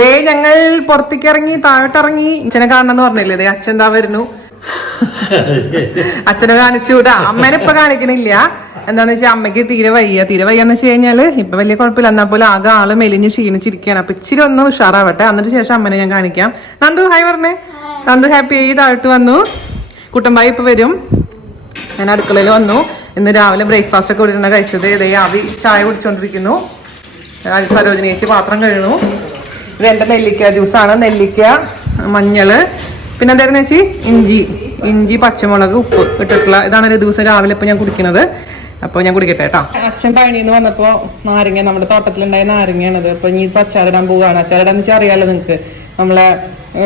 ദേ ഞങ്ങൾ പുറത്തേക്ക് ഇറങ്ങി താഴോട്ടിറങ്ങി അച്ഛനെ കാണണമെന്ന് പറഞ്ഞില്ലേ ദേ അച്ഛൻ എന്താ വരുന്നു. അച്ഛനെ കാണിച്ചുകൂടാ, അമ്മേനെ ഇപ്പൊ കാണിക്കണില്ല. എന്താന്ന് വെച്ചാൽ അമ്മയ്ക്ക് തീരെ വയ്യാന്ന് വെച്ച് കഴിഞ്ഞാല് ഇപ്പൊ വലിയ കുഴപ്പമില്ല. എന്നാൽ പോലും ആകെ ആള് മെലിഞ്ഞ് ക്ഷീണിച്ചിരിക്കുകയാണ്. അപ്പൊ ഇച്ചിരി ഒന്ന് ഉഷാറാവട്ടെ, എന്നിട്ട് ശേഷം അമ്മനെ ഞാൻ കാണിക്കാം. നന്ദു ഹായ് പറഞ്ഞേ. നന്ദു ഹാപ്പി ആയി താഴോട്ട് വന്നു. കുട്ടമ്പായി ഇപ്പൊ വരും. ഞാൻ അടുക്കളയിൽ വന്നു. ഇന്ന് രാവിലെ ബ്രേക്ക്ഫാസ്റ്റ് ഒക്കെ ഇവിടെ കഴിച്ചത്. ഇതേ ആവി ചായ കുടിച്ചോണ്ടിരിക്കുന്നു. സരോജിനി ചേച്ചി പാത്രം കഴുകുന്നു. ഇത് എന്റെ നെല്ലിക്ക ജ്യൂസാണ്. നെല്ലിക്ക, മഞ്ഞള്, പിന്നെ എന്തായിരുന്നു ചേച്ചി, ഇഞ്ചി, പച്ചമുളക്, ഉപ്പ് ഇട്ടിട്ടുള്ള ഇതാണ് ഒരു ദിവസം രാവിലെ ഇപ്പൊ ഞാൻ കുടിക്കുന്നത്. അപ്പൊ ഞാൻ കുടിക്കട്ടെ കേട്ടോ. അച്ഛൻ പഴനിന്ന് വന്നപ്പോ നാരങ്ങ, നമ്മുടെ തോട്ടത്തിലുണ്ടായ നാരങ്ങയാണത്. അപ്പൊ ഇനി ഇപ്പൊ അച്ചാറിടാൻ പോവുകയാണ്. അച്ചാറിടാന്ന് വെച്ചാൽ അറിയാലോ നിങ്ങക്ക്, നമ്മളെ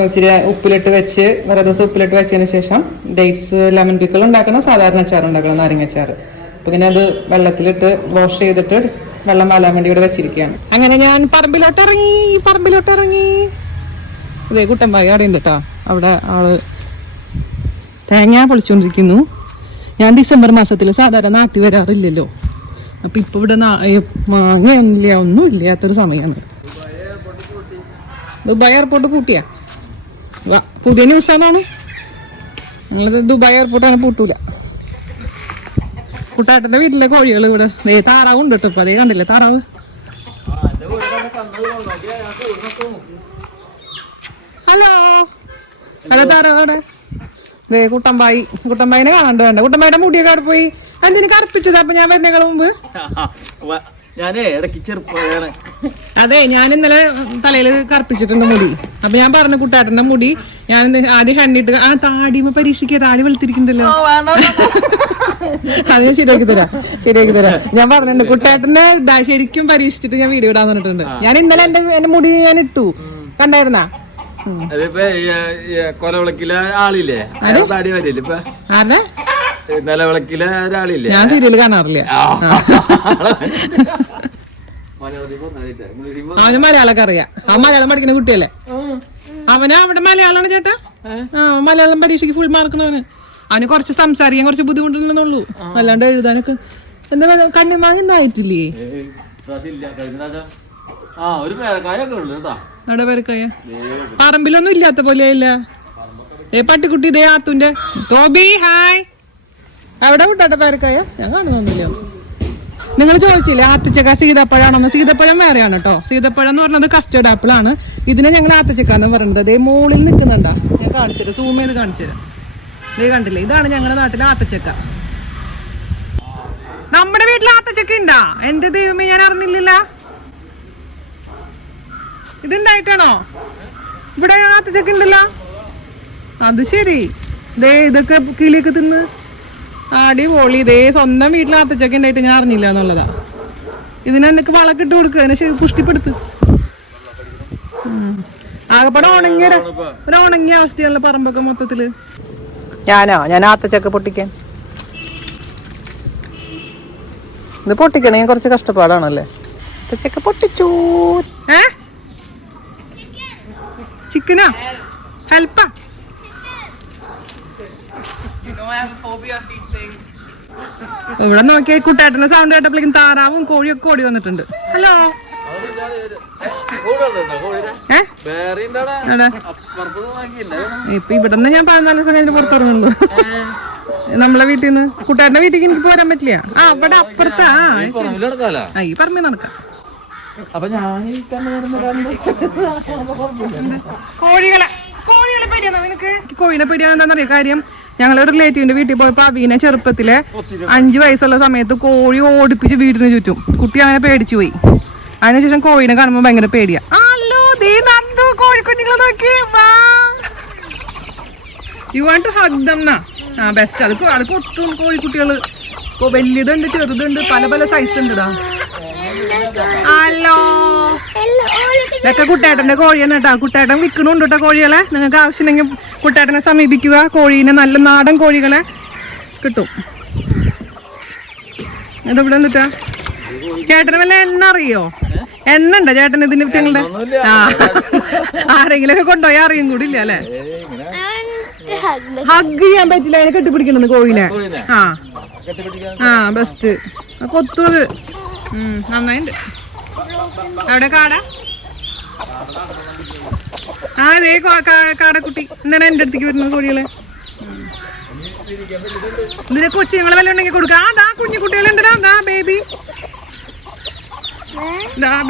ഇച്ചിരി ഉപ്പിലിട്ട് വെച്ച് വേറെ ദിവസം ഉപ്പിലിട്ട് വെച്ചതിന് ശേഷം ഡേറ്റ്സ് ലെമൺ പിക്കിൾ ഉണ്ടാക്കണം, സാധാരണ അച്ചാർ ഉണ്ടാക്കണം, നാരങ്ങ അച്ചാർ. അപ്പൊ ഇങ്ങനെ അത് വെള്ളത്തിലിട്ട് വാഷ് ചെയ്തിട്ട് വെള്ളം വാലാൻ വേണ്ടി ഇവിടെ വെച്ചിരിക്കുകയാണ്. അങ്ങനെ ഞാൻ പറമ്പിലോട്ട് ഇറങ്ങി. അതെ കുട്ടമ്പായി അവിടെ ഉണ്ട് കേട്ടോ. അവിടെ ആള് തേങ്ങ പൊളിച്ചോണ്ടിരിക്കുന്നു. ഞാൻ ഡിസംബർ മാസത്തിൽ സാധാരണ നാട്ടിൽ വരാറില്ലല്ലോ. അപ്പൊ ഇപ്പൊ ഇവിടെ മാങ്ങയൊന്നുമില്ല, ഒന്നും ഇല്ലാത്തൊരു സമയമാണ്. ദുബായ് എയർപോർട്ട് പൂട്ടിയാ? പുതിയ ന്യൂസ് ആണോ? ഞങ്ങളത് ദുബായ് എയർപോർട്ടാണ്, പൂട്ടൂല. കുട്ടാട്ടന്റെ വീട്ടിലെ കോഴികൾ ഇവിടെ താറാവ് ഉണ്ട് കേട്ടോ. അതേ കണ്ടില്ലേ താറാവ്. ഹലോ അതെ താറാവ് അവിടെ. കുട്ടമ്പായിനെ കാണാണ്ട് വേണ്ട. കുട്ടമ്പായുടെ മുടിയൊക്കെ അവിടെ പോയി. എന്തിനു കറുപ്പിച്ചത് അപ്പൊ ഞാൻ വരുന്നേക്കാൾ മുമ്പ്? അതെ, ഞാൻ ഇന്നലെ തലയിൽ കറുപ്പിച്ചിട്ടുണ്ട് മുടി. അപ്പൊ ഞാൻ പറഞ്ഞു കുട്ടാട്ടന്റെ മുടി ഞാൻ ആദ്യം ഹണ്ണിട്ട് താടിമ പരീക്ഷിക്കുക, താടി വെളുത്തിരിക്കണ്ടല്ലോ. അത് ഞാൻ ശരിയാക്കി തരാം. ഞാൻ പറഞ്ഞിട്ടുണ്ട് കുട്ടാട്ടനെ ശരിക്കും പരീക്ഷിച്ചിട്ട് ഞാൻ വീഡിയോ ഇടാൻ പറഞ്ഞിട്ടുണ്ട്. ഞാൻ ഇന്നലെ എന്റെ മുടി ഞാൻ ഇട്ടു, കണ്ടായിരുന്നാ? കൊലവിളക്കിലെ ആളില്ലേ, താടി വരില്ല ഇപ്പൊ. ആരുടെ? നിലവിളക്കിലെ ഒരാളില്ലേ, ഞാൻ സീരിയൽ കാണാറില്ല. അവന് മലയാളമൊക്കെ അറിയാം. അവൻ മലയാളം പഠിക്കുന്ന കുട്ടിയല്ലേ. അവന് അവിടെ മലയാളമാണ് ചേട്ടാ. മലയാളം പരീക്ഷയ്ക്ക് ഫുൾ മാർക്കണവന്. അവന് കുറച്ച് സംസാരിക്കാൻ കുറച്ച് ബുദ്ധിമുട്ടുണ്ടെന്നുള്ളൂ, അല്ലാണ്ട് എഴുതാനൊക്കെ. എന്താ കണ്ണിമാങ്ങായിട്ടില്ലേ? അവിടെ പേരക്കായ പറമ്പിലൊന്നും ഇല്ലാത്ത പോലെ ഇല്ല. പട്ടിക്കുട്ടി ഇതേ ആത്തുന്റെ. Toby hi. അവിടെ വിട്ടാട്ടെ പേരക്കായ, ഞാൻ കാണുന്നൊന്നുമില്ല. നിങ്ങൾ ചോദിച്ചില്ലേ ആത്തച്ചക്ക സീതപ്പഴാണോന്ന്? സീതപ്പഴം വേറെയാണ് കേട്ടോ. സീതപ്പഴം എന്ന് പറഞ്ഞത് കസ്റ്റേർഡ് ആപ്പിൾ ആണ്. ഇതിനെ ഞങ്ങൾ ആത്തച്ചക്കാന്ന് പറയുന്നത്. അതേ മുകളിൽ നിൽക്കുന്നുണ്ടാ, ഞാൻ കാണിച്ചത്, സൂം ചെയ്ത് കാണിച്ചത്. ഇതേ കണ്ടില്ലേ, ഇതാണ് ഞങ്ങളുടെ നാട്ടിലെ ആത്തച്ചക്ക. നമ്മുടെ വീട്ടിൽ ആത്തച്ചക്ക ഉണ്ടാ? എന്റെ ദൈവമേ, ഞാൻ അറിഞ്ഞില്ല. ഇതുണ്ടായിട്ടാണോ ഇവിടെ ആത്തച്ചക്ക ഉണ്ടല്ലോ? അത് ശരി. ദേ ഇതൊക്കെ കിളിയൊക്കെ തിന്ന് അടിപൊളി. ഇതേ സ്വന്തം വീട്ടിൽ ആത്തച്ചക്ക ഉണ്ടായിട്ട് ഞാൻ അറിഞ്ഞില്ല എന്നുള്ളതാ. ഇതിനെന്തൊക്കെ വളക്കിട്ട് കൊടുക്കുക, അതിനെ പുഷ്ടിപ്പെടുത്ത്. ആകെപ്പാടെ ഉണങ്ങിയ അവസ്ഥയാണല്ലോ പറമ്പൊക്കെ മൊത്തത്തില്. ഞാൻ ആത്തച്ചക്ക പൊട്ടിക്കാൻ, ഇത് പൊട്ടിക്കണേ കുറച്ച് കഷ്ടപ്പാടാണല്ലേ. ആത്തച്ചക്ക പൊട്ടിച്ചു. ചിക്കനാ? ഹെൽപ്പാ? ഇവിടെ നോക്കിയ കുട്ടാട്ടന്റെ സൗണ്ട് കേട്ടപ്പോഴേക്കും താറാവും കോഴിയൊക്കെ ഓടി വന്നിട്ടുണ്ട്. ഹലോ ഇപ്പൊ ഇവിടെ നിന്ന് ഞാൻ 14 ദിവസം കഴിഞ്ഞ് പുറത്തിറങ്ങുള്ളൂ. നമ്മളെ വീട്ടിൽ നിന്ന് കുട്ടാട്ടന്റെ വീട്ടിലേക്ക് എനിക്ക് പോരാൻ പറ്റില്ല. അവിടെ അപ്പുറത്താ ഈ പറമ്പി നടക്കാം. കോഴികളെ പേടിയാണോ നിനക്ക്? കോഴിനെ പേടിയാണ് എന്താണെന്നറിയാം കാര്യം. ഞങ്ങളൊരു റിലേറ്റീവിന്റെ വീട്ടിൽ പോയപ്പോ അവീനെ ചെറുപ്പത്തിലെ 5 വയസ്സുള്ള സമയത്ത് കോഴി ഓടിപ്പിച്ച് വീടിന് ചുറ്റും. കുട്ടി അങ്ങനെ പേടിച്ചു പോയി. അതിനുശേഷം കോഴിനെ കാണുമ്പോ ഭയങ്കര പേടിയാ. കോഴിക്കുഞ്ഞുങ്ങളെ നോക്കി. You want to hug them നാ? ബെസ്റ്റ്. അത് ഒട്ടും കോഴിക്കുട്ടികള് വലിയതുണ്ട്, ചെറുതുണ്ട്, പല സൈസ് ഉണ്ട്. ഹലോ, ഇതൊക്കെ കുട്ടേട്ടന്റെ കോഴിയാണ് കേട്ടോ. കുട്ടേട്ടൻ വിൽക്കണുണ്ട് കേട്ടോ കോഴികളെ. നിങ്ങൾക്ക് ആവശ്യമുണ്ടെങ്കിൽ കുട്ടേട്ടനെ സമീപിക്കുക. കോഴീനെ നല്ല നാടൻ കോഴികളെ കിട്ടും. ഇതിവിടെ എന്നിട്ടാ ചേട്ടന് വല്ല എണ്ണ അറിയോ? എണ്ണ ഉണ്ടോ ചേട്ടൻ ഇതിന് ഞങ്ങളുടെ? ആരെങ്കിലും ഒക്കെ കൊണ്ടുപോയി അറിയും കൂടി ഇല്ല അല്ലെ? ഹഗ് ചെയ്യാൻ പറ്റില്ല, അതിനെ കെട്ടിപ്പിടിക്കണെന്ന് കോഴിനെ. ബെസ്റ്റ്. കൊത്തത് നന്നായിണ്ട്. എവിടെ കാടാ? ആ അതേ കാടക്കുട്ടി എന്താണ് എന്റെ അടുത്തേക്ക് വരുന്നത് കോഴികളെ. ഇതിനെ കൊച്ചുങ്ങളെ വല്ല ഉണ്ടെങ്കിൽ കൊടുക്കുക. ആ കുഞ്ഞു കുട്ടികളുണ്ടോ, ദാ ബേബി,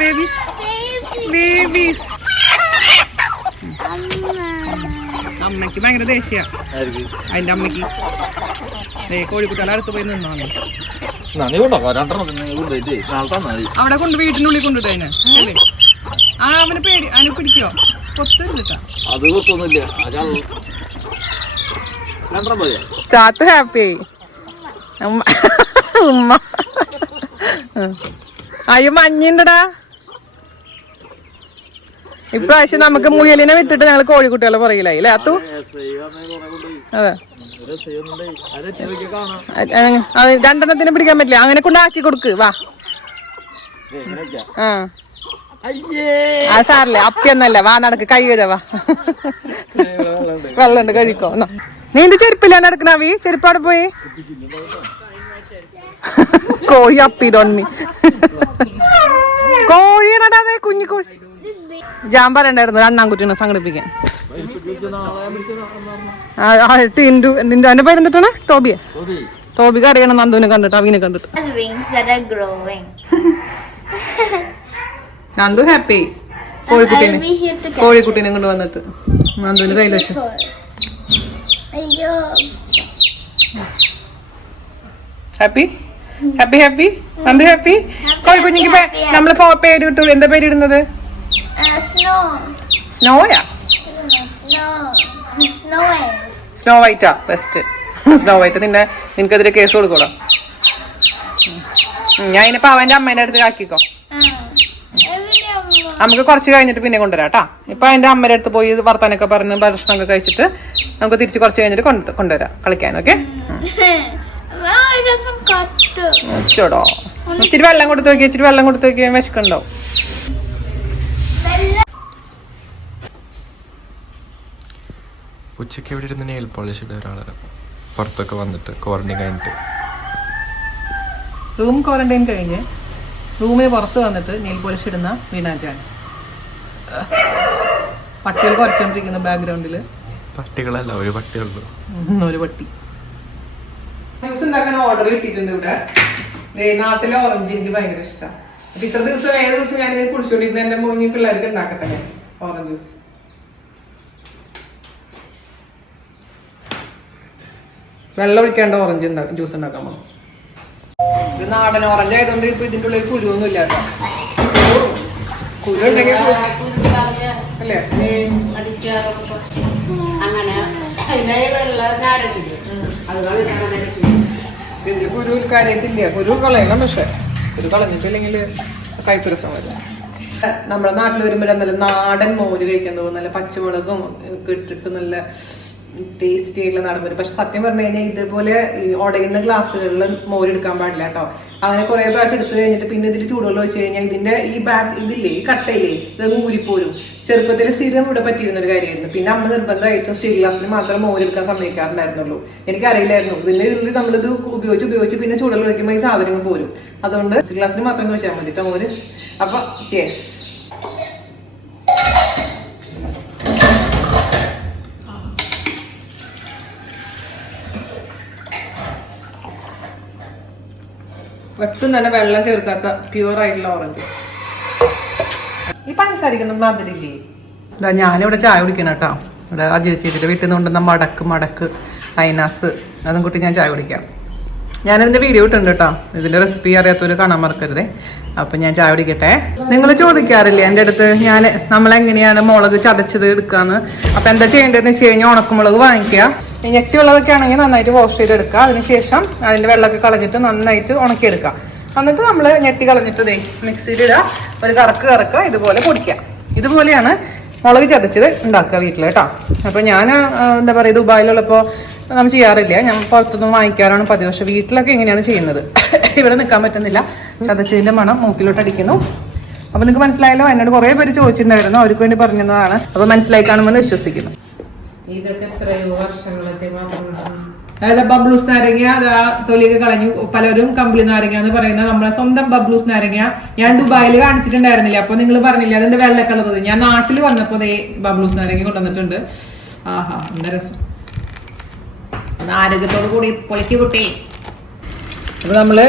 ബേബീസ് ബേബീസ്. അമ്മയ്ക്ക് ഭയങ്കര ദേഷ്യ അതിന്റെ അമ്മയ്ക്ക്. കോഴിക്കുട്ടികളെ അടുത്ത് പോയി നിന്നാണ് അവിടെ കൊണ്ട് വീട്ടിന്റെ ഉള്ളിൽ കൊണ്ടിട്ട് അതിനെ അല്ലേ. ആ അവന് പേടി, അവനെ പിടിക്കോ കൊത്തിട്ടാ അത് കൊത്തൊന്നുമില്ല. ചാത്ത് ഹാപ്പി ഉമ്മ. അയ്യോ മഞ്ഞുണ്ടടാ. ഇപ്രാവശ്യം നമുക്ക് മുയലിനെ വിട്ടിട്ട് ഞങ്ങൾ കോഴിക്കുട്ടികളെ പുറകിലായി അല്ലേ അത്തു. അതെ അത് രണ്ടെണ്ണത്തിന് പിടിക്കാൻ പറ്റില്ല. അങ്ങനെ കൊണ്ടാക്കി കൊടുക്ക് വാ. ആ സാറില്ലേ അപ്പിയൊന്നല്ല, വാ നടക്ക്, കൈ കഴുവാ. വെള്ളമുണ്ട് കഴിക്കോ. നീ എന്റെ ചെരുപ്പില്ലാണ്ട് നടക്കണവി, ചെരുപ്പാടെ പോയി. കോഴി അപ്പിടോന്നി കോഴിയാണടാ അതെ കുഞ്ഞു കോഴി. ഞാൻ പറയണ്ടായിരുന്നു രണ്ടാംകുട്ടിനെ സംഘടിപ്പിക്കാൻ. എന്റെ പേര് എന്തിട്ടാണ്? ടോബിയെ. ടോബിക്ക് അറിയണം നന്ദുവിനെ കണ്ടിട്ട്, അവനെ കണ്ടിട്ട്. നന്ദു ഹാപ്പി കോഴിക്കുട്ടീനെ കൊണ്ട് വന്നിട്ട് നന്ദുവിന് കയ്യിൽ വെച്ചു. Happy happy happy Nandu happy. കോഴിക്കുഞ്ഞിക്ക് നമ്മള് പേര് കിട്ടൂ. എന്താ പേര് ഇടുന്നത്? സ്നോയാ? സ്നോ വൈറ്റാ ബെസ്റ്റ്. Snow white. നിനക്കെതിരെ കേസ് കൊടുക്കൂടാ. ഞാൻ ഇനിയിപ്പോ അവന്റെ അമ്മേന്റെ അടുത്ത് ആക്കിക്കോ. നമുക്ക് കുറച്ച് കഴിഞ്ഞിട്ട് പിന്നെ കൊണ്ടുവരാം കേട്ടാ. ഇപ്പൊ അതിന്റെ അമ്മയുടെ അടുത്ത് പോയി വർത്താനൊക്കെ പറഞ്ഞ് ഭക്ഷണമൊക്കെ കഴിച്ചിട്ട് നമുക്ക് തിരിച്ച് കുറച്ച് കഴിഞ്ഞിട്ട് കൊണ്ടുവരാം കളിക്കാൻ. ഓക്കെ. ചോടോ ഇച്ചിരി വെള്ളം കൊടുത്ത് നോക്കിയാ, ഇച്ചിരി വെള്ളം കൊടുത്ത് നോക്കിയാൽ വിശക്കുണ്ടാവും. ഉച്ചയ്ക്ക് ഇവിടെ ഇരുന്ന് നെയിൽ പോളിഷ് ഇട്ട ഒരാള് പുറത്തൊക്കെ വന്നിട്ട് ക്വാറന്റൈൻ കഴിഞ്ഞിട്ട് റൂം ക്വാറന്റൈൻ കഴിഞ്ഞ് റൂമിന് പുറത്ത് വന്നിട്ട് നെയിൽ പോളിഷ് ഇടുന്ന വീണാജാൻ. പട്ടികൾ കുറച്ചോണ്ടിരിക്കുന്ന ബാക്ക്ഗ്രൗണ്ടില്. പട്ടികളല്ല, ഒരു പട്ടിയുള്ളൂ. ഒരു പട്ടി. ജ്യൂസ് ഉണ്ടാക്കാൻ ഓർഡർ കിട്ടിയിട്ടുണ്ട് ഇവിടെ. നാട്ടിലെ ഓറഞ്ച് എനിക്ക് ഭയങ്കര ഇഷ്ടമാണ്. അപ്പൊ ഇത്ര ദിവസം ഏത് ദിവസം ഞാൻ കുടിച്ചോണ്ടിരുന്ന എന്റെ മോഞ്ഞി പിള്ളേർക്ക് ഉണ്ടാക്കട്ടെ ഞാൻ ഓറഞ്ച് ജ്യൂസ്. വെള്ളം ഒഴിക്കാണ്ട് ഓറഞ്ച് ജ്യൂസ് ഉണ്ടാക്കാൻ പോകും. ഇത് നാടൻ ഓറഞ്ച് ആയതുകൊണ്ട് ഇപ്പൊ ഇതിന്റെ ഉള്ളിൽ കുരുവൊന്നും ഇല്ല കേട്ടോ. കുരു ഉണ്ടെങ്കിൽ അല്ലേ ഇതിന്റെ കുരു കാര്യത്തില്ല. കുരു കളയണം, പക്ഷെ കുരു കളഞ്ഞിട്ടില്ലെങ്കിൽ കൈപ്പുരസം വരും. നമ്മുടെ നാട്ടിൽ വരുമ്പോൾ നല്ല നാടൻ മോര് കഴിക്കാൻ തോന്നും. നല്ല പച്ചമുളകും ഇട്ടിട്ട് നല്ല ടേസ്റ്റി ആയിട്ടുള്ള നാടൻ മോര്. പക്ഷെ സത്യം പറഞ്ഞു കഴിഞ്ഞാൽ ഇതുപോലെ ഉടയുന്ന ഗ്ലാസ്സുകളിൽ മോര് എടുക്കാൻ പാടില്ല കേട്ടോ. അങ്ങനെ കുറെ പ്രാവശ്യം എടുത്തു കഴിഞ്ഞിട്ട് പിന്നെ ഇതിൽ ചൂടുവെള്ളം ഒഴിച്ച് കഴിഞ്ഞാൽ ഇതിന്റെ ഈ ഇതില്ലേ, ഈ കട്ടയില്ലേ, ഇതൊന്നും ഊരിപ്പോരും. ചെറുപ്പത്തിൽ സ്ഥിരം ഇവിടെ പറ്റിയിരുന്ന ഒരു കാര്യമായിരുന്നു. പിന്നെ അമ്മ നിർബന്ധമായിട്ടും സ്റ്റീൽ ഗ്ലാസ്സിൽ മാത്രം മോരെടുക്കാൻ സമ്മതിക്കാറുണ്ടായിരുന്നുള്ളൂ. എനിക്കറിയില്ലായിരുന്നു. ഇതിന്റെ ഇതിൽ നമ്മളിത് ഉപയോഗിച്ച് പിന്നെ ചൂടുവെള്ളം ഒഴിക്കുമ്പോൾ ഈ സാധനങ്ങൾ പോരും. അതുകൊണ്ട് സ്റ്റീൽ ഗ്ലാസ്സിൽ മാത്രം കഴിച്ചാൽ മതി കേട്ടോ മോര്. അപ്പൊ ചേസ്. ഒട്ടും തന്നെ വെള്ളം ചേർക്കാത്ത പ്യൂർ ആയിട്ടുള്ള ഓറഞ്ച്. ഈ പഞ്ചസാരിക്കൊന്നും മധുരില്ലേ. ഇതാ ഞാനിവിടെ ചായ കുടിക്കണം കേട്ടോ. ഇവിടെ അജിത് ചേച്ചിയുടെ വീട്ടിൽ നിന്ന് കൊണ്ടുവന്ന മടക്ക് അയനാസ് അതും കൂട്ടി ഞാൻ ചായ കുടിക്കാം. ഞാനതിൻ്റെ വീഡിയോ ഇട്ടുണ്ട് കേട്ടോ. ഇതിൻ്റെ റെസിപ്പി അറിയാത്തവര് കാണാൻ മറക്കരുതേ. അപ്പം ഞാൻ ചായ കുടിക്കട്ടെ. നിങ്ങൾ ചോദിക്കാറില്ലേ എൻ്റെ അടുത്ത് നമ്മളെങ്ങനെയാണ് മുളക് ചതച്ചത് എടുക്കാന്ന്. അപ്പം എന്താ ചെയ്യേണ്ടതെന്ന് വെച്ച് കഴിഞ്ഞാൽ ഉണക്കമുളക് വാങ്ങിക്കുക. ഞെട്ടിയുള്ളതൊക്കെ ആണെങ്കിൽ നന്നായിട്ട് വാഷ് ചെയ്തെടുക്കുക. അതിനുശേഷം അതിൻ്റെ വെള്ളമൊക്കെ കളഞ്ഞിട്ട് നന്നായിട്ട് ഉണക്കിയെടുക്കുക. എന്നിട്ട് നമ്മൾ ഞെട്ടി കളഞ്ഞിട്ട് മിക്സിയിലിടുക. ഒരു കറക്കുക, ഇതുപോലെ പൊടിക്കുക. ഇതുപോലെയാണ് മുളക് ചതച്ചത് ഉണ്ടാക്കുക വീട്ടിൽ കേട്ടോ. അപ്പോൾ ഞാൻ എന്താ പറയുക, ദുബായിലുള്ളപ്പോൾ നമ്മൾ ചെയ്യാറില്ല. ഞാൻ പുറത്തുനിന്ന് വാങ്ങിക്കാറാണ് പതിവ്. പക്ഷേ വീട്ടിലൊക്കെ എങ്ങനെയാണ് ചെയ്യുന്നത്. ഇവിടെ നിൽക്കാൻ പറ്റുന്നില്ല. ചതച്ചതിൻ്റെ മണം മൂക്കിലോട്ട് അടിക്കുന്നു. അപ്പോൾ നിങ്ങൾക്ക് മനസ്സിലായല്ലോ. എന്നോട് കുറേ പേര് ചോദിച്ചിട്ടുണ്ടായിരുന്നു. അവർക്ക് വേണ്ടി പറഞ്ഞതാണ്. അപ്പോൾ മനസ്സിലായി കാണുമെന്ന് വിശ്വസിക്കുന്നു. ഇതൊക്കെ എത്രയോ വർഷങ്ങളത്തെ മാത്രം അതായത് ബബ്ലൂസ് നാരങ്ങ അതാ തൊലിയൊക്കെ കളഞ്ഞു. പലരും കമ്പിളി നാരങ്ങ എന്ന് പറയുന്ന നമ്മളെ സ്വന്തം ബബ്ലൂസ് നാരങ്ങ. ഞാൻ ദുബായിൽ കാണിച്ചിട്ടുണ്ടായിരുന്നില്ല, അപ്പൊ നിങ്ങൾ പറഞ്ഞില്ല അതെന്താ വെള്ള കളർ. ഞാൻ നാട്ടിൽ വന്നപ്പോ ബബ്ലൂസ് നാരങ്ങ കൊണ്ടുവന്നിട്ടുണ്ട്. ആഹാ എന്താ രസം, ആരോഗ്യത്തോടു കൂടി പൊളിക്ക് കുട്ടി. അപ്പൊ നമ്മള്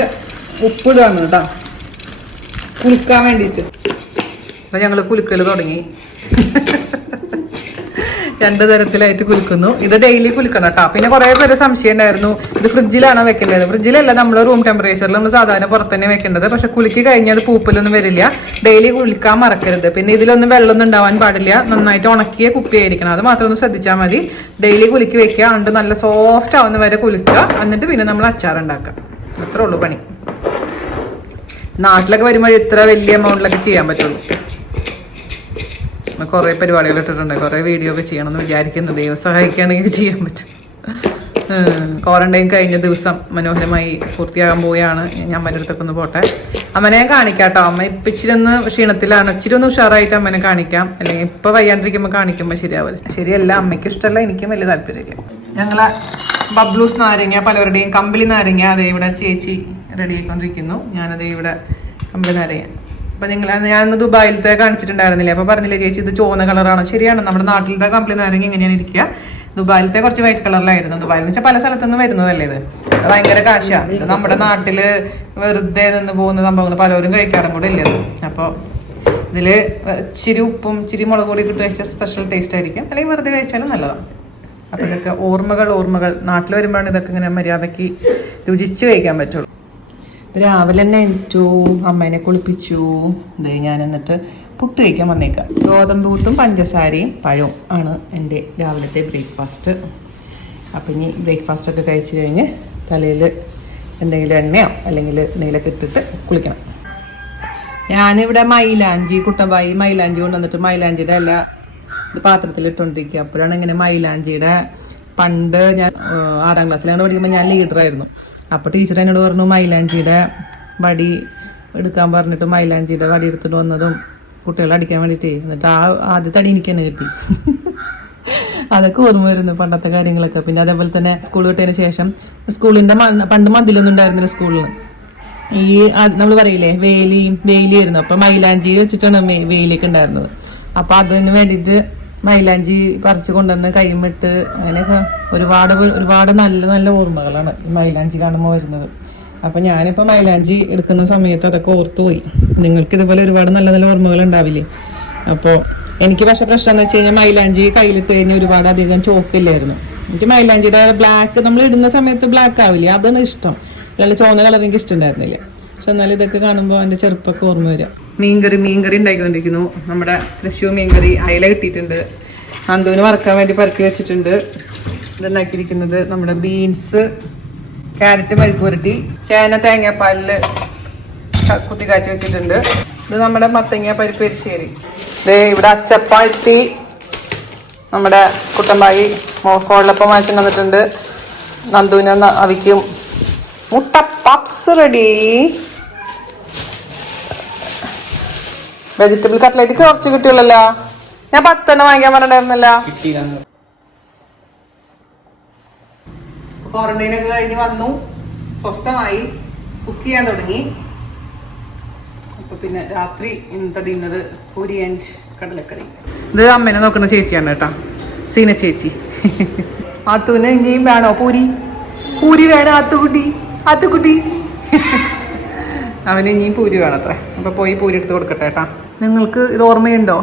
ഉപ്പിടുകയാണ് കേട്ടോ കുളിക്കാൻ വേണ്ടിട്ട്. അപ്പൊ ഞങ്ങള് കുലുക്കല് തുടങ്ങി. 2 തരത്തിലായിട്ട് കുലുക്കുന്നു. ഇത് ഡെയിലി കുലുക്കണം കേട്ടോ. പിന്നെ കുറെ പേര് സംശയം ഉണ്ടായിരുന്നു ഇത് ഫ്രിഡ്ജിലാണോ വെക്കേണ്ടത്. ഫ്രിഡ്ജിലല്ല, നമ്മൾ റൂം ടെമ്പറേച്ചറിൽ നമ്മൾ സാധാരണ പുറത്ത് തന്നെ വെക്കേണ്ടത്. പക്ഷെ കുലുക്കി കഴിഞ്ഞാൽ പൂപ്പിലൊന്നും വരില്ല. ഡെയിലി കുളിക്കാൻ മറക്കരുത്. പിന്നെ ഇതിലൊന്നും വെള്ളമൊന്നും ഉണ്ടാവാൻ പാടില്ല. നന്നായിട്ട് ഉണക്കിയ കുപ്പിയായിരിക്കണം, അത് മാത്രം ഒന്ന് ശ്രദ്ധിച്ചാൽ മതി. ഡെയിലി കുലുക്കി വെക്കുക, അതുകൊണ്ട് നല്ല സോഫ്റ്റ് ആവുന്ന വരെ കുലുക്കുക. എന്നിട്ട് പിന്നെ നമ്മൾ അച്ചാർ ഉണ്ടാക്കാം. അത്രേ ഉള്ളൂ പണി. നാട്ടിലൊക്കെ വരുമ്പോൾ ഇത്ര വലിയ എമൗണ്ടിലൊക്കെ ചെയ്യാൻ പറ്റുള്ളൂ. കുറെ പരിപാടികൾ ഇട്ടിട്ടുണ്ട്, കുറെ വീഡിയോ ഒക്കെ ചെയ്യണമെന്ന് വിചാരിക്കുന്നത്. ദൈവം സഹായിക്കുകയാണെങ്കിൽ ചെയ്യാൻ പറ്റും. ക്വാറന്റൈൻ കഴിഞ്ഞ ദിവസം മനോഹരമായി പൂർത്തിയാകാൻ പോവുകയാണ്. ഞാൻ അമ്മേൻ്റെ അടുത്തൊക്കെ ഒന്ന് പോട്ടെ. അമ്മനെ ഞാൻ കാണിക്കാട്ടോ. അമ്മ ഇപ്പം ഇച്ചിരി ഒന്ന് ക്ഷീണത്തിലാണ്. ഇച്ചിരി ഒന്ന് ഉഷാറായിട്ട് അമ്മനെ കാണിക്കാം. അല്ലെങ്കിൽ ഇപ്പം വയ്യാണ്ടിരിക്കുമ്പോൾ കാണിക്കുമ്പോൾ ശരിയാവില്ല. ശരിയല്ല, അമ്മയ്ക്ക് ഇഷ്ടമല്ല, എനിക്കും വലിയ താല്പര്യമില്ല. ഞങ്ങളെ ബബ്ലൂസ് നാരങ്ങ, പലവരുടെയും കമ്പിളി നാരങ്ങ അതേ ഇവിടെ ചേച്ചി റെഡി ആയിക്കൊണ്ടിരിക്കുന്നു. ഞാനതേ ഇവിടെ കമ്പിളി നാരങ്ങ. അപ്പൊ ഞാനൊന്ന് ദുബായിലത്തെ കാണിച്ചിട്ടുണ്ടായിരുന്നില്ലേ, അപ്പൊ പറഞ്ഞില്ലേ ചേച്ചി ഇത് ചുവന്ന കളറാണ്. ശരിയാണ്, നമ്മുടെ നാട്ടിലത്തെ കമ്പിളി നാരങ്ങ ഇങ്ങനെയാണ് ഇരിക്കുക. ദുബായിലത്തെ കുറച്ച് വൈറ്റ് കളറിലായിരുന്നു. ദുബായിൽ എന്ന് വെച്ചാൽ പല സ്ഥലത്തുനിന്ന് വരുന്നതല്ലേ ഇത്. ഭയങ്കര കാശാണ്. ഇത് നമ്മുടെ നാട്ടില് വെറുതെ നിന്ന് പോകുന്ന സംഭവങ്ങൾ പലരും കഴിക്കാറും കൂടെ ഇല്ല. അപ്പോൾ ഇതില് ഇച്ചിരി ഉപ്പും ഇച്ചിരി മുളക് പൊടി ഇട്ട് കഴിച്ചാൽ സ്പെഷ്യൽ ടേസ്റ്റ് ആയിരിക്കും. അല്ലെങ്കിൽ വെറുതെ കഴിച്ചാലും നല്ലതാണ്. അപ്പൊ ഇതൊക്കെ ഓർമ്മകൾ. നാട്ടിൽ വരുമ്പോഴാണ് ഇതൊക്കെ ഇങ്ങനെ മര്യാദക്ക് രുചിച്ച് കഴിക്കാൻ പറ്റുള്ളൂ. രാവിലെ തന്നെ എണീറ്റു, അമ്മേനെ കുളിപ്പിച്ചു. ഇത് ഞാൻ എന്നിട്ട് പുട്ട് കഴിക്കാൻ വന്നേക്കാം. ഗോതമ്പ് പുട്ടും പഞ്ചസാരയും പഴവും ആണ് എൻ്റെ രാവിലത്തെ ബ്രേക്ക്ഫാസ്റ്റ്. അപ്പം ഇനി ബ്രേക്ക്ഫാസ്റ്റൊക്കെ കഴിച്ച് കഴിഞ്ഞ് തലയിൽ എന്തെങ്കിലും എണ്ണയോ അല്ലെങ്കിൽ എന്തെങ്കിലുമൊക്കെ ഇട്ടിട്ട് കുളിക്കണം. ഞാനിവിടെ മൈലാഞ്ചി കുട്ടമ്പായി മൈലാഞ്ചി കൊണ്ടുവന്നിട്ട് മൈലാഞ്ചിയുടെ എല്ലാ പാത്രത്തിലിട്ടുകൊണ്ടിരിക്കുക. അപ്പോഴാണ് ഇങ്ങനെ മൈലാഞ്ചിയുടെ പണ്ട് ഞാൻ 6ാം ക്ലാസ്സിലാണ് പഠിക്കുമ്പോൾ ഞാൻ ലീഡറായിരുന്നു. അപ്പോൾ ടീച്ചർ എന്നോട് പറഞ്ഞു മൈലാഞ്ചിയുടെ വടി എടുക്കാൻ പറഞ്ഞിട്ട് മൈലാഞ്ചിയുടെ വടി എടുത്തിട്ട് വന്നതും കുട്ടികളെ അടിക്കാൻ വേണ്ടിയിട്ട്. എന്നിട്ട് ആദ്യത്തെ അടി എനിക്ക് തന്നെ കിട്ടി. അതൊക്കെ ഓർമ്മ വരുന്നു പണ്ടത്തെ കാര്യങ്ങളൊക്കെ. പിന്നെ അതേപോലെ തന്നെ സ്കൂൾ വിട്ടതിന് ശേഷം സ്കൂളിന്റെ പണ്ട് മതിലൊന്നും ഉണ്ടായിരുന്നില്ല സ്കൂളിൽ. ഈ നമ്മൾ പറയില്ലേ വേലിയായിരുന്നു. അപ്പൊ മൈലാഞ്ചി വെച്ചിട്ടാണ് വേലിയൊക്കെ ഉണ്ടായിരുന്നത്. അപ്പൊ അതിന് വേണ്ടിയിട്ട് മൈലാഞ്ചി പറിച്ചു കൊണ്ടുവന്ന് കൈമിട്ട് അങ്ങനെയൊക്കെ ഒരുപാട് നല്ല നല്ല ഓർമ്മകളാണ് മൈലാഞ്ചി കാണുമ്പോൾ വരുന്നത്. അപ്പൊ ഞാനിപ്പോ മൈലാഞ്ചി എടുക്കുന്ന സമയത്ത് അതൊക്കെ ഓർത്തുപോയി. നിങ്ങൾക്ക് ഇതുപോലെ ഒരുപാട് നല്ല നല്ല ഓർമ്മകൾ ഉണ്ടാവില്ലേ. അപ്പോൾ എനിക്ക് പക്ഷെ പ്രശ്നം എന്ന് വെച്ച് കഴിഞ്ഞാൽ മൈലാഞ്ചി കയ്യിലിട്ട് കഴിഞ്ഞാൽ ഒരുപാട് അധികം ചോക്കില്ലായിരുന്നു. എനിക്ക് മൈലാഞ്ചിയുടെ ബ്ലാക്ക് നമ്മൾ ഇടുന്ന സമയത്ത് ബ്ലാക്ക് ആവില്ലേ, അതാണ് ഇഷ്ടം. അല്ലാതെ ചുവന്ന കളർ എനിക്ക് ഇഷ്ടമുണ്ടായിരുന്നില്ല. പക്ഷെ എന്നാലും ഇതൊക്കെ കാണുമ്പോൾ എൻ്റെ ചെറുപ്പൊക്കെ ഓർമ്മ വരിക. മീൻകറി ഉണ്ടാക്കിക്കൊണ്ടിരിക്കുന്നു. നമ്മുടെ തൃശ്ശൂർ മീൻകറി അയല കിട്ടിയിട്ടുണ്ട്. നന്ദുവിന് വറക്കാൻ വേണ്ടി പറക്കി വെച്ചിട്ടുണ്ട്. ഇതുണ്ടാക്കിയിരിക്കുന്നത് നമ്മുടെ ബീൻസ്, ക്യാരറ്റ് മെഴുക്കുപുരട്ടി, ചേന തേങ്ങാപ്പാലില് കുത്തി കാച്ചി വെച്ചിട്ടുണ്ട്. ഇത് നമ്മുടെ മത്തങ്ങ പരിപ്പ് എരിശ്ശേരി. ഇവിടെ അച്ചപ്പം എത്തി. നമ്മുടെ കുട്ടമ്പായി കോളിലപ്പം വാങ്ങിച്ചു തന്നിട്ടുണ്ട്. നന്ദുവിന് അവിക്കും മുട്ട പപ്സ് റെഡി. വെജിറ്റബിൾ കട്ട്ലറ്റ് കുറച്ച് കിട്ടിയുള്ളല്ലോ. ഞാൻ 10 വാങ്ങിക്കാൻ പറഞ്ഞിട്ടുണ്ടായിരുന്നല്ലോ. ക്വാറന്റൈനൊക്കെ കഴിഞ്ഞ് വന്നു, സ്വസ്ഥമായി കുക്ക് ചെയ്യാൻ തുടങ്ങി. അപ്പൊ പിന്നെ രാത്രി ഇന്നത്തെ ഡിന്നർ പൂരി ആൻഡ് കടലക്കറി. ഇത് അമ്മേനെ നോക്കുന്ന ചേച്ചിയാണ് കേട്ടോ, സീന ചേച്ചി. ആത്തുവിന് ഇനിയും വേണോ പൂരി വേണം ആത്തുകുട്ടി. അവന് ഇനിയും പൂരി വേണം അത്ര. അപ്പൊ പോയി പൂരി എടുത്ത് കൊടുക്കട്ടെ കേട്ടാ. നിങ്ങൾക്ക് ഇത് ഓർമ്മയുണ്ടോ?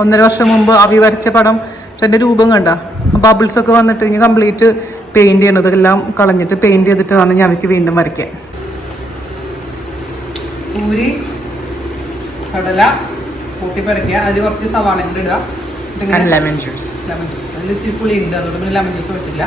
1.5 വർഷം മുമ്പ് അവി വരച്ച പടം എൻ്റെ രൂപം കണ്ട ബബിൾസ് ഒക്കെ വന്നിട്ട് ഇനി കംപ്ലീറ്റ് പെയിന്റ് ചെയ്യണത് എല്ലാം കളഞ്ഞിട്ട് പെയിന്റ് ചെയ്തിട്ട് വേണം ഞാൻ അവയ്ക്ക് വീണ്ടും വരയ്ക്കാൻ. പൂരി കടല കൂട്ടി പരക്കുക, അതിൽ കുറച്ച് സവാള കൂടി ഇടുക, ലെമൺ ജ്യൂസ് അതിൽ ഇച്ചിരി പുളി ഉണ്ട്, അതുകൊണ്ട് പിന്നെ ലെമൺ ജ്യൂസ് വെച്ചില്ല.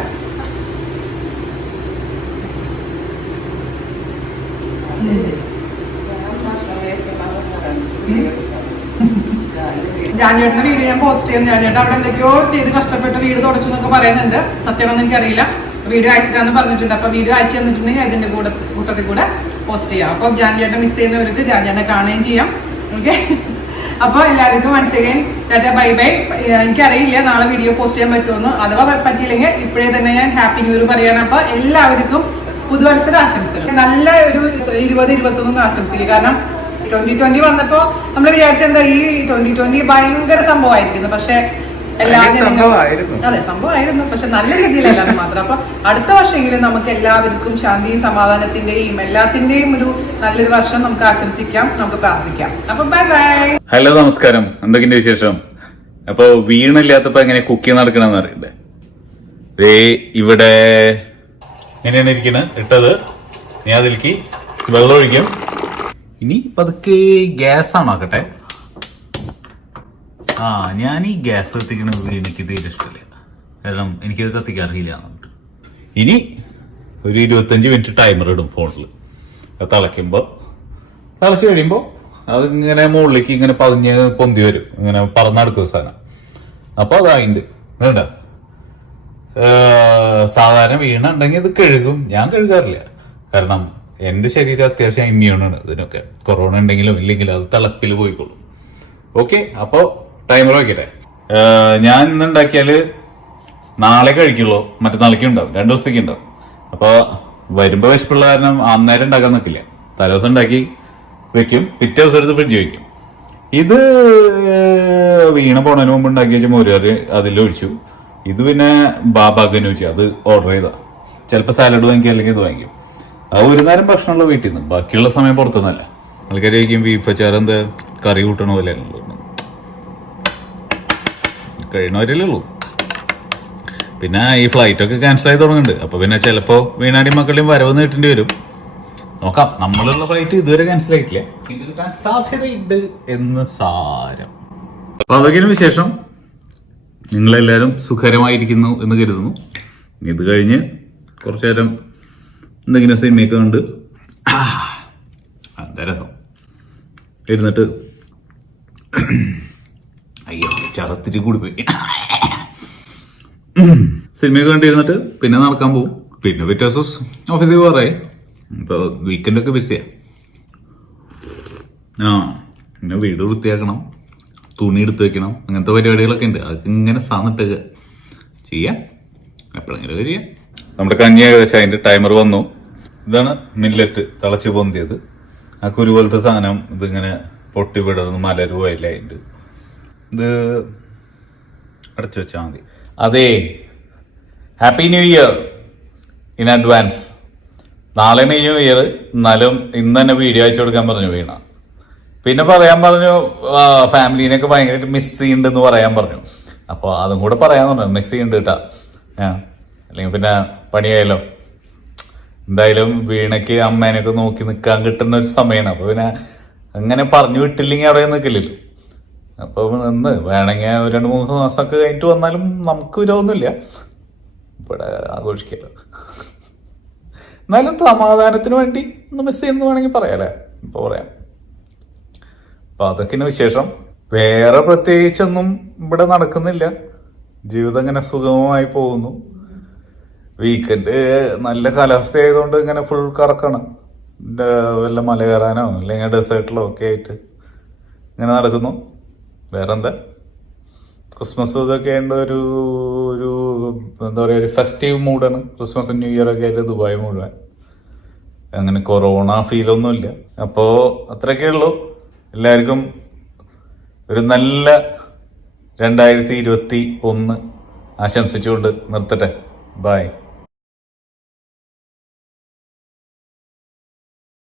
ജാനിയേട്ടന്റെ വീഡിയോ ഞാൻ പോസ്റ്റ് ചെയ്യുന്നു. ജാനിയേട്ടൻ അവിടെ എന്തൊക്കെയോ ചെയ്ത് കഷ്ടപ്പെട്ട് വീട് തുടച്ചു എന്നൊക്കെ പറയുന്നുണ്ട്. സത്യമെന്ന് എനിക്കറിയില്ല. വീഡിയോ അയച്ചിട്ടാന്ന് പറഞ്ഞിട്ടുണ്ട്. അപ്പൊ വീഡിയോ അയച്ചു തന്നിട്ടുണ്ടെങ്കിൽ അതിന്റെ കൂട്ടത്തിൽ കൂടെ പോസ്റ്റ് ചെയ്യാം. അപ്പം ജാനിയേട്ടൻ മിസ് ചെയ്യുന്നവർക്ക് ജാനിയേട്ടനെ കാണുകയും ചെയ്യാം. ഓക്കെ, അപ്പൊ എല്ലാവർക്കും once again tata bye bye. എനിക്കറിയില്ല നാളെ വീഡിയോ പോസ്റ്റ് ചെയ്യാൻ പറ്റുമെന്ന്. അഥവാ പറ്റിയില്ലെങ്കിൽ ഇപ്പോഴേ തന്നെ ഞാൻ ഹാപ്പി ന്യൂ ഇയർ പറയാണ്. അപ്പൊ എല്ലാവർക്കും പുതുവത്സര ആശംസകൾ. നല്ല ഒരു 2021 ആശംസിക്കുക. കാരണം 2020 വന്നപ്പോ നമ്മൾ വിചാരിച്ചെന്താ ഈ 2020 ഭയങ്കര സംഭവമായിരിക്കുന്നു. പക്ഷെ അതെ സംഭവമായിരുന്നു, പക്ഷെ നല്ല രീതിയിലല്ല മാത്രം. അപ്പൊ അടുത്ത വർഷമെങ്കിലും നമുക്ക് എല്ലാവർക്കും ശാന്തിയും സമാധാനത്തിന്റെയും എല്ലാത്തിന്റെയും ഒരു നല്ലൊരു വർഷം നമുക്ക് ആശംസിക്കാം, നമുക്ക് പ്രാർത്ഥിക്കാം. അപ്പൊ ബൈ ബൈ. ഹലോ, നമസ്കാരം. എന്തൊക്കെയുണ്ട് വിശേഷം? അപ്പൊ വീണില്ലാത്തപ്പോ എങ്ങനെ കുക്കിംഗ് നടക്കണമെന്ന് അറിയണ്ടേ? ഇവിടെ എങ്ങനെയാണ് ഇരിക്കുന്നത് ഇട്ടത്. ഞാൻ അതിലേക്ക് വെള്ളം ഒഴിക്കും. ഇനി പതുക്കെ ഗ്യാസ് ആണാക്കട്ടെ. ഞാൻ ഈ ഗ്യാസ് കത്തിക്കണത് എനിക്ക് തീരെ ഇഷ്ടമില്ല. കാരണം എനിക്കത് കത്തിക്കാൻ അറിയില്ല. ഇനി ഒരു 25 മിനിറ്റ് ടൈമർ ഇടും ഫോണിൽ. തിളച്ച് കഴിയുമ്പോൾ അതിങ്ങനെ മുകളിലേക്ക് ഇങ്ങനെ പതിഞ്ഞ് പൊന്തി വരും, ഇങ്ങനെ പറന്നെടുക്കും സാധനം. അപ്പൊ അതായിണ്ട് വേണ്ട. സാധാരണ വീണുണ്ടെങ്കിൽ ഇത് കഴുകും. ഞാൻ കഴുകാറില്ല, കാരണം എന്റെ ശരീരം അത്യാവശ്യം ഇമ്മ്യൂണാണ് ഇതിനൊക്കെ. കൊറോണ ഉണ്ടെങ്കിലും ഇല്ലെങ്കിലും അത് തിളപ്പിൽ പോയിക്കോളും. ഓക്കെ, അപ്പൊ ടൈമർ വയ്ക്കട്ടെ. ഞാൻ ഇന്ന് ഉണ്ടാക്കിയാല് നാളെ കഴിക്കുള്ളൂ, മറ്റന്നാളേക്കും ഉണ്ടാവും, 2 ദിവസത്തേക്ക് ഉണ്ടാവും. അപ്പൊ വരുമ്പോ വിശപ്പുള്ള കാരണം അന്നേരം ഉണ്ടാക്കാൻ നിൽക്കില്ല. തലേദിവസം ഉണ്ടാക്കി വെക്കും, പിറ്റേ ദിവസം എടുത്ത് ഫ്രിഡ്ജ് വെക്കും. ഇത് വീണ പോണതിന് മുമ്പ് ഉണ്ടാക്കി വെച്ച മോരുകറി അതിലൊഴിച്ചു. ഇത് പിന്നെ ബാബാക്കിന് വെച്ചു, അത് ഓർഡർ ചെയ്താ. ചിലപ്പോ സാലഡ് വാങ്ങിക്കും, അല്ലെങ്കിൽ ഇത് വാങ്ങിക്കും. അത് ഒരു നേരം ഭക്ഷണമുള്ള വീട്ടിൽ നിന്ന്, ബാക്കിയുള്ള സമയം പുറത്തുനിന്നല്ല. ആൾക്കാർ കഴിക്കും ബീഫ് അച്ചാറ് എന്താ കറി കൂട്ടണ പോലെ കഴിയണവരല്ലേ ഉള്ളൂ. പിന്നെ ഈ ഫ്ലൈറ്റൊക്കെ ക്യാൻസൽ ആയി തുടങ്ങുന്നുണ്ട്. അപ്പൊ പിന്നെ ചിലപ്പോ വീണാടിയും മക്കളുടെയും വരവ് നീട്ടേണ്ടി വരും. നോക്കാം. നമ്മളുള്ള ഫ്ലൈറ്റ് ഇതുവരെ ക്യാൻസൽ ആയിട്ടില്ല, കിട്ടാൻ സാധ്യതയുണ്ട് എന്ന് സാരം. അപ്പൊ അതൊക്കെയാണ് വിശേഷം. നിങ്ങളെല്ലാവരും സുഖകരമായിരിക്കുന്നു എന്ന് കരുതുന്നു. ഇത് കഴിഞ്ഞ് കുറച്ചു നേരം എന്തെങ്കിലും സിനിമയൊക്കെ കണ്ട് എന്താ രസം ഇരുന്നിട്ട്, അയ്യോ ചറത്തിരി കൂടി പോയി, സിനിമയൊക്കെ കണ്ടിരുന്നിട്ട് പിന്നെ നടക്കാൻ പോകും. പിന്നെ പിറ്റേ ദിവസം ഓഫീസിൽ പോകാറായി. ഇപ്പൊ വീക്കെൻഡൊക്കെ ബിസിയാ. പിന്നെ വീട് വൃത്തിയാക്കണം, തുണി എടുത്ത് വെക്കണം, അങ്ങനത്തെ പരിപാടികളൊക്കെ ഉണ്ട്. അതൊക്കെ ഇങ്ങനെ സാന്നിട്ട് ചെയ്യാം, എപ്പോഴെങ്കിലും ചെയ്യാം. നമ്മുടെ കഞ്ഞി ഏകദേശം അതിന്റെ ടൈമർ വന്നു. ഇതാണ് മില്ലറ്റ് തിളച്ച് പൊന്തിയത്. ആ കുരു പോലത്തെ സാധനം ഇതിങ്ങനെ പൊട്ടി വിടർന്ന് മലരുവയില്ല. അതിൻ്റെ ഇത് അടച്ചു വെച്ചാൽ മതി. അതെ, happy new year in advance. നാളെ ന്യൂ ഇയർ, എന്നാലും ഇന്ന് തന്നെ വീഡിയോ അയച്ചു കൊടുക്കാൻ പറഞ്ഞു വീണ. പിന്നെ പറയാൻ പറഞ്ഞു ഫാമിലീനൊക്കെ ഭയങ്കരമായിട്ട് മിസ് ചെയ്യുന്നുണ്ടെന്ന് പറയാൻ പറഞ്ഞു. അപ്പോൾ അതും കൂടെ പറയാൻ പറഞ്ഞു, മിസ് ചെയ്യുന്നുണ്ട് കേട്ടാ. അല്ലെങ്കിൽ പിന്നെ പണിയായല്ലോ. എന്തായാലും വീണയ്ക്ക് അമ്മേനൊക്കെ നോക്കി നിൽക്കാൻ കിട്ടുന്ന ഒരു സമയമാണ്. അപ്പൊ പിന്നെ അങ്ങനെ പറഞ്ഞു വിട്ടില്ലെങ്കിൽ അവിടെ നിൽക്കില്ലല്ലോ. അപ്പൊ നിന്ന് വേണമെങ്കിൽ 2-3 മാസമൊക്കെ കഴിഞ്ഞിട്ട് വന്നാലും നമുക്ക് വിരോധമൊന്നുമില്ല, ഇവിടെ ആഘോഷിക്കല്ലോ. എന്നാലും സമാധാനത്തിന് വേണ്ടി ഒന്ന് മിസ് ചെയ്യുന്നു വേണമെങ്കിൽ പറയാല്ലേ, ഇപ്പൊ പറയാം. അപ്പൊ അതൊക്കെയാണ് വിശേഷം. വേറെ പ്രത്യേകിച്ചൊന്നും ഇവിടെ നടക്കുന്നില്ല. ജീവിതം ഇങ്ങനെ സുഗമമായി പോകുന്നു. വീക്കെൻഡ് നല്ല കാലാവസ്ഥ ആയതുകൊണ്ട് ഇങ്ങനെ ഫുൾ കറക്കാണ്. വല്ല മല കയറാനോ അല്ലെങ്കിൽ ഡെസേർട്ടിലോ ഒക്കെ ആയിട്ട് ഇങ്ങനെ നടക്കുന്നു. വേറെന്താ, ക്രിസ്മസ് ഇതൊക്കെ ആയിട്ട് ഒരു എന്താ പറയുക, ഒരു ഫെസ്റ്റീവ് മൂഡാണ്. ക്രിസ്മസും ന്യൂ ഇയർ ഒക്കെ ആയിട്ട് ദുബായ് മുഴുവൻ. അങ്ങനെ കൊറോണ ഫീലൊന്നുമില്ല. അപ്പോ അത്രയൊക്കെ ഉള്ളൂ. എല്ലാവർക്കും ഒരു നല്ല 2021 ആശംസിച്ചുകൊണ്ട് നിർത്തട്ടെ. ബൈ.